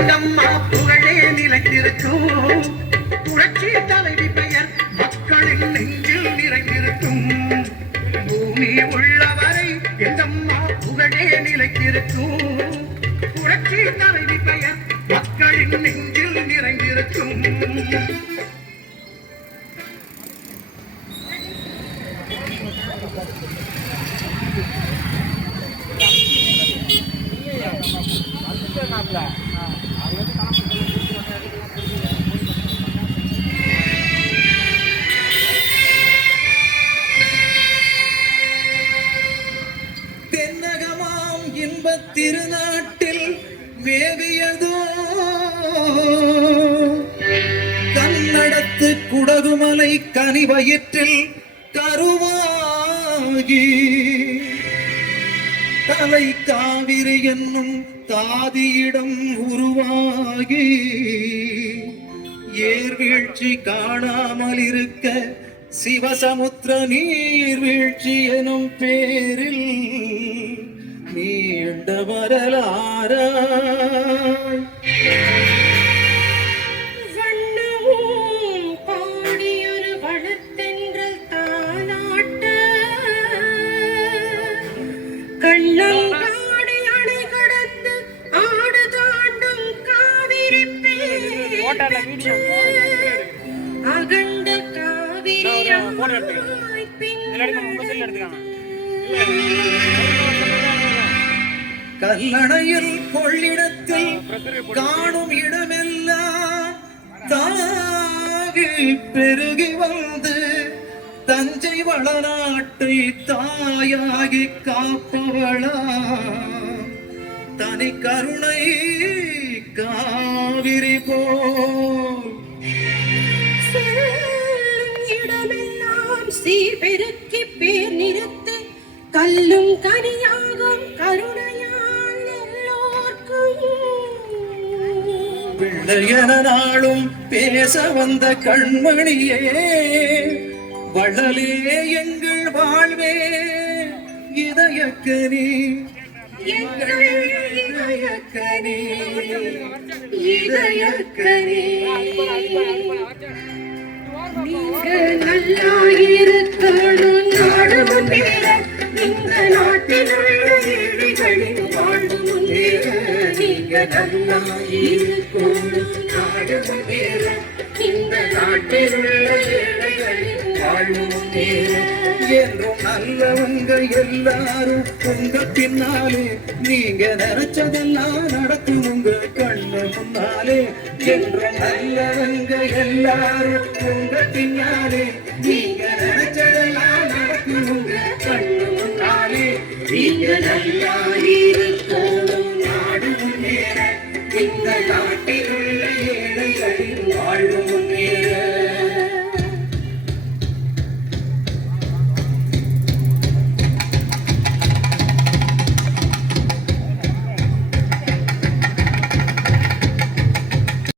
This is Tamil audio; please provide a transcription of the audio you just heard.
எங்கம்மா புகழே நிலைத்திருக்கும் புரட்சி தலைவி பெயர் மக்களின் நெஞ்சில் நிறைந்திருக்கும் பூமி உள்ளவரை எங்கம்மா புகழே நிலைத்திருக்கும் புரட்சி தலைவி பெயர் மக்களின் நெஞ்சில் நிறைந்திருக்கும் தென்னகமாம் இன்பத் திருநாட்டில் வேவியதோ கன்னடத்து குடகுமலை கனிவயிற்றில் கருவாகி தலை காவிரி என்னும் தாதியிடம் உருவாகி ஏர்வீழ்ச்சி காணாமல் இருக்க சிவசமுத்திர நீர்வீழ்ச்சி எனும் பேரில் நீண்ட வரலாறாய் கல்லணையில் கொள்ளிடத்தில் காணும் இடமெல்லாம் தாவி பெருகி வந்து தஞ்சை வளநாட்டை தாயாகி காப்பவளா தனி கருணை காவிரி போல் இடமெல்லாம் சீர்பெருக்கி பேர் நிறுத்து கல்லும் கனியாகும் கருணையால் எல்லோர்க்கும் பிள்ளையன நாளும் பேச வந்த கண்மணியே வள்ளலே எங்கள் வாழ்வே இதயக்கனி எங்கள் இதயக்கனி இதயக்கனி நீங்க நல்லா இருக்கணும் நாடு முன்னேற இந்த நாட்டில் உள்ள ஏழைகளின் வாழ்வு முன்னேற நீங்க நல்லா இருக்கணும் நாடு முன்னேற இந்த நாட்டில் உள்ள ஏழைகளின் வாழ்வு முன்னேற என்றும் நல்லவங்க எல்லாரும் உங்க பின்னாலே நீங்க நினைச்சதெல்லாம் நடக்கும் உங்க கண்ணு முன்னாலே என்றும் நல்லவங்க எல்லாரும் உங்க பின்னாலே நீங்க நினைச்சதெல்லாம் நடக்கும் உங்க கண்ணு முன்னாலே நீங்க நல்லா இருக்கணும் நாடு முன்னேற இந்த நாட்டில் உள்ள ஏழைகளின் வாழ்வு